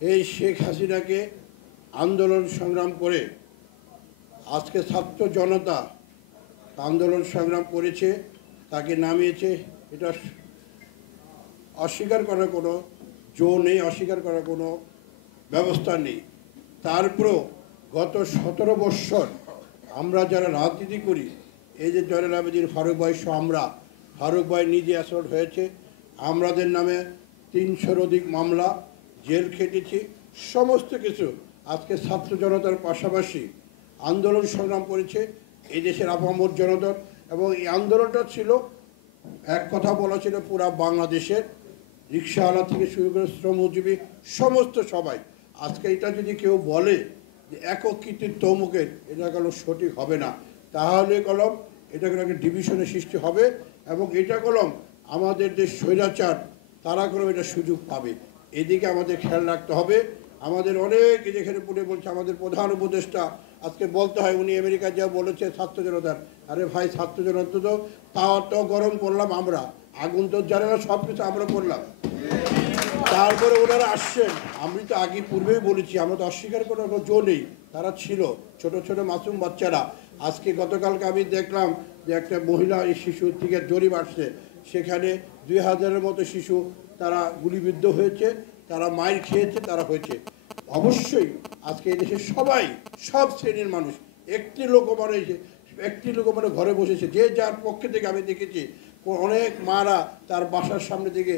এই শেখ হাসিনাকে আন্দোলন সংগ্রাম করে আজকে ছাত্র জনতা আন্দোলন সংগ্রাম করেছে, তাকে নামিয়েছে। এটা অস্বীকার করার কোনো জো নেই, অস্বীকার করার কোনো ব্যবস্থা নেই। তারপরেও গত 17 বৎসর আমরা যারা রাজনীতি করি, এই যে জয়নুল আবেদিন ফারুক ভাই সহ আমরা, ফারুক ভাই নিজে অ্যাসল্ট হয়েছে, আমাদের নামে 300-র অধিক মামলা, জেল খেটেছি, সমস্ত কিছু। আজকে ছাত্র জনতার পাশাপাশি আন্দোলন সংগ্রাম করেছে এই দেশের আপামর জনতার, এবং এই আন্দোলনটা ছিল এক কথা বলা ছিল পুরা বাংলাদেশের রিক্সাওয়ালা থেকে শুরু করে শ্রমজীবী সমস্ত সবাই। আজকে এটা যদি কেউ বলে যে একক কৃতিত্ব অমুকের, এটা কোনো সঠিক হবে না। তাহলে কলম এটা কোনো একটা ডিভিশনের সৃষ্টি হবে, এবং এটা কলম আমাদের যে স্বৈরাচার তারা কলম এটা সুযোগ পাবে। এদিকে আমাদের খেয়াল রাখতে হবে। আমাদের অনেক যেখানে পড়ে বলছে, আমাদের প্রধান উপদেষ্টা আজকে বলতে হয় উনি আমেরিকা যা বলেছে ছাত্র জনতার, আরে ভাই ছাত্র জনতা তো তাও গরম করলাম আমরা, আগুন তো জানে না, সব কিছু আমরা করলাম, তারপরে ওনারা আসছেন। আমি তো আগে পূর্বেই বলেছি, আমরা তো অস্বীকার করার কোনো জো নেই, তারা ছিল ছোট ছোট মাসুম বাচ্চারা। আজকে গতকালকে আমি দেখলাম যে একটা মহিলা এই শিশুর থেকে জরিপ আসছে, সেখানে 2000-এর মতো শিশু তারা গুলিবিদ্ধ হয়েছে, তারা মাইর খেয়েছে, তারা হয়েছে। অবশ্যই আজকে এই দেশের সবাই, সব শ্রেণীর মানুষ, একটি লোক মানে ঘরে বসেছে, যে যার পক্ষে থেকে আমি দেখেছি অনেক মারা তার বাসার সামনে থেকে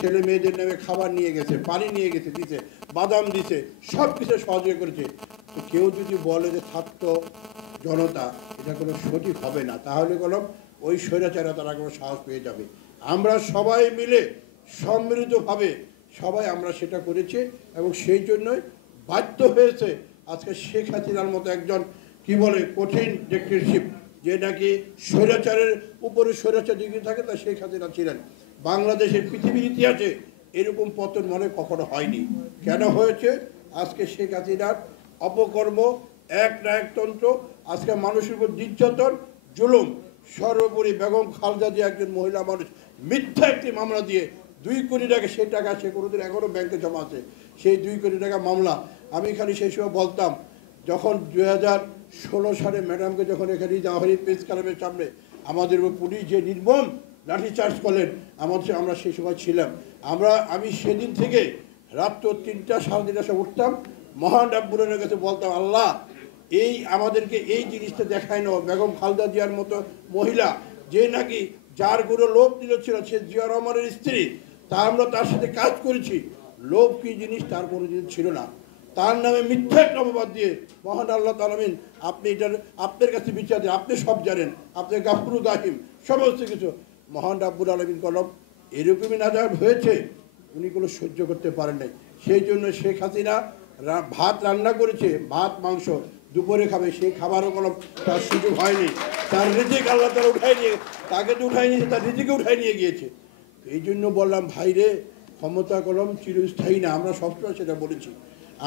ছেলে মেয়েদের নামে খাবার নিয়ে গেছে, পানি নিয়ে গেছে, দিছে, বাদাম দিছে, সব কিছু সহযোগিতা করেছে। তো কেউ যদি বলে যে ছাত্র জনতা এটা কোনো সঠিক হবে না, তাহলে কোনো ওই স্বৈরাচারা তারা কোনো সাহস পেয়ে যাবে। আমরা সবাই মিলে সম্মিলিতভাবে সবাই আমরা সেটা করেছি, এবং সেই জন্যই বাধ্য হয়েছে আজকে শেখ হাসিনার মতো একজন কি বলে কঠিন ডিক্টেটরশিপ, যে নাকি স্বৈরাচারের উপরে স্বৈরাচার ডিগ্রি থাকে, তা শেখ হাসিনা ছিলেন। বাংলাদেশের পৃথিবীর ইতিহাসে এরকম পতন মনে কখনো হয়নি। কেন হয়েছে? আজকে শেখ হাসিনার অপকর্ম, এক না একতন্ত্র, আজকে মানুষের উপর নির্যাতন, জুলুম, সর্বোপরি বেগম খালেদা জিয়া একজন মহিলা মানুষ মিথ্যা একটি মামলা দিয়ে 2 কোটি টাকা, সেই টাকা সে কোনোদিন এখনও ব্যাংকে জমা আছে, সেই 2 কোটি টাকা মামলা। আমি খালি সেই সময় বলতাম, যখন 2016 সালে ম্যাডামকে যখন এখানে যাওয়া হয় প্রেস ক্লাবের সামনে, আমাদের উপর পুলিশ যে নির্মম লাঠিচার্জ করলেন, আমরা সেই সময় ছিলাম। আমি সেদিন থেকে রাত্র 3টা সাড়ে 3টার সময় উঠতাম, মহান রাব্বুলের কাছে বলতাম, আল্লাহ এই আমাদেরকে এই জিনিসটা দেখায় না, বেগম খালেদা জিয়ার মতো মহিলা, যে নাকি যার কোনো লোভ দিল ছিল, সে জিয়া রহমানের স্ত্রী, তা আমরা তার সাথে কাজ করেছি, লোভ কি জিনিস তার কোনো জিনিস ছিল না, তার নামে মিথ্যা একটা অপবাদ দিয়ে মহান আল্লাহ তাআলামিন আপনি এটার আপনার কাছে বিচার দেন, আপনি সব জানেন, আপনি গাফুরু রাহিম, সমস্ত কিছু। মহান রাব্বুল আলামিন কলম এরকমই নাজার হয়েছে, উনি কোনো সহ্য করতে পারেন নাই। সেই জন্য শেখ হাসিনা ভাত রান্না করেছে, ভাত মাংস দুপুরে খাবে, সেই খাবারও কলম তার সুযোগ হয়নি, তার রিজিক আল্লাহ তারা উঠাই নিয়ে, তাকে তো উঠাই নিয়েছে, তার রিজিকে উঠাই নিয়ে গিয়েছে। এই জন্য বললাম ভাইরে, ক্ষমতা কলম চিরস্থায়ী না, আমরা সবসময় সেটা বলেছি।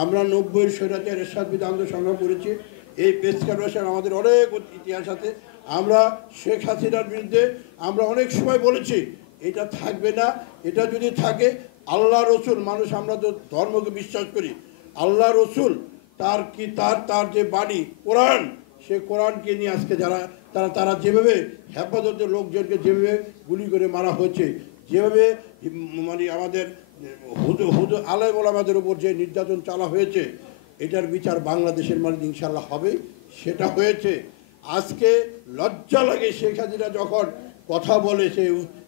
আমরা 90-এর স্বৈরাচার এরশাদ বিরুদ্ধে আন্দোলন সংগ্রাম করেছি, এই প্রেস ক্লাবের আমাদের অনেক ইতিহাস আছে। আমরা শেখ হাসিনার বিরুদ্ধে আমরা অনেক সময় বলেছি এটা থাকবে না, এটা যদি থাকে আল্লাহ রসুল, মানুষ আমরা তো ধর্মকে বিশ্বাস করি, আল্লাহ রসুল তার কি তার যে বাণী কোরআন, সে কোরআনকে নিয়ে আজকে তারা যেভাবে হেফাজতের লোকজনকে যেভাবে গুলি করে মারা হয়েছে, যেভাবে মানে আমাদের হুজুর আলেম ওলামাদের উপর যে নির্যাতন চালা হয়েছে, এটার বিচার বাংলাদেশের মানে ইনশাল্লাহ হবে, সেটা হয়েছে। আজকে লজ্জা লাগে শেখ হাসিনা যখন কথা বলে, সে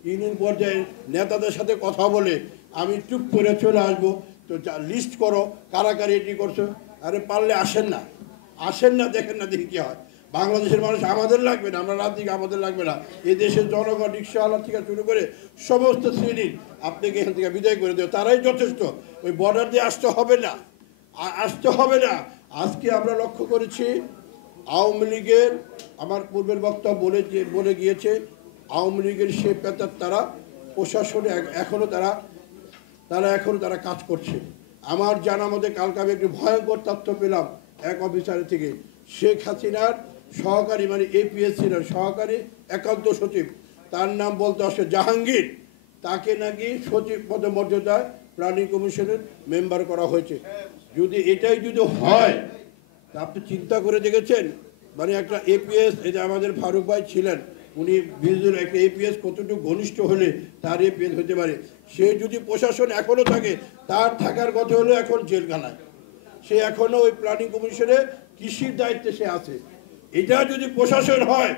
ইউনিয়ন পর্যায়ে নেতাদের সাথে কথা বলে, আমি চুপ করে চলে আসবো, তো লিস্ট করো কারা কারা এটি করছো, আরে পারলে আসেন না, দেখেন না, দেখি কী হয়। বাংলাদেশের মানুষ আমাদের লাগবে না, আমরা রাজনীতি আমাদের লাগবে না, এই দেশের জনগণ রিক্সাওয়ালা থেকে শুরু করে সমস্ত শ্রেণীর আপনাকে এখান থেকে বিদায় করে দেবে, তারাই যথেষ্ট। ওই বর্ডার দিয়ে আসতে হবে না। আজকে আমরা লক্ষ্য করেছি আওয়ামী লীগের, আমার পূর্বের বক্তা বলে গিয়েছে, আওয়ামী লীগের সে পেতার তারা প্রশাসনে এখনও তারা কাজ করছে। আমার জানা মতে কালকে আমি একটি ভয়ঙ্কর তথ্য পেলাম এক অফিসারের থেকে, শেখ হাসিনার সহকারী মানে APSC-র সহকারী একান্ত সচিব, তার নাম বলতে আসে জাহাঙ্গীর, তাকে নাকি সচিব পদমর্যাদায় প্ল্যানিং কমিশনের মেম্বার করা হয়েছে। যদি এটাই যদি হয় তা আপনি চিন্তা করে দেখেছেন, মানে একটা এপিএস, এই যে আমাদের ফারুক ভাই ছিলেন, উনি বিজুর একটা এপিএস কতটুকু ঘনিষ্ঠ হলে তার এপিএস হতে পারে। সে যদি প্রশাসন এখনও থাকে, তার থাকার কথা হলো এখন জেলখানায়, সে এখনও ওই প্ল্যানিং কমিশনে কৃষির দায়িত্বে সে আছে। এটা যদি প্রশাসন হয়,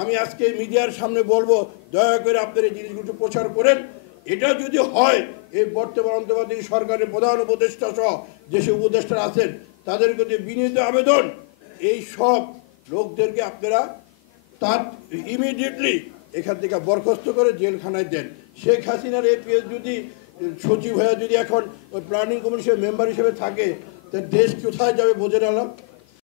আমি আজকে মিডিয়ার সামনে বলবো, দয়া করে আপনারা এই জিনিসগুলো প্রচার করেন। এটা যদি হয়, এই বর্তমান অন্তর্বর্তী সরকারের প্রধান উপদেষ্টা সহ যেসব উপদেষ্টা আছেন তাদের প্রতি বিনীত আবেদন, এই সব লোকদেরকে আপনারা তার ইমিডিয়েটলি এখান থেকে বরখাস্ত করে জেলখানায় দেন। শেখ হাসিনার এপিএস যদি সচিব হয়ে যদি এখন ওই প্ল্যানিং কমিশনের মেম্বার হিসেবে থাকে, তা দেশ কোথায় যাবে বোঝেন আলাম।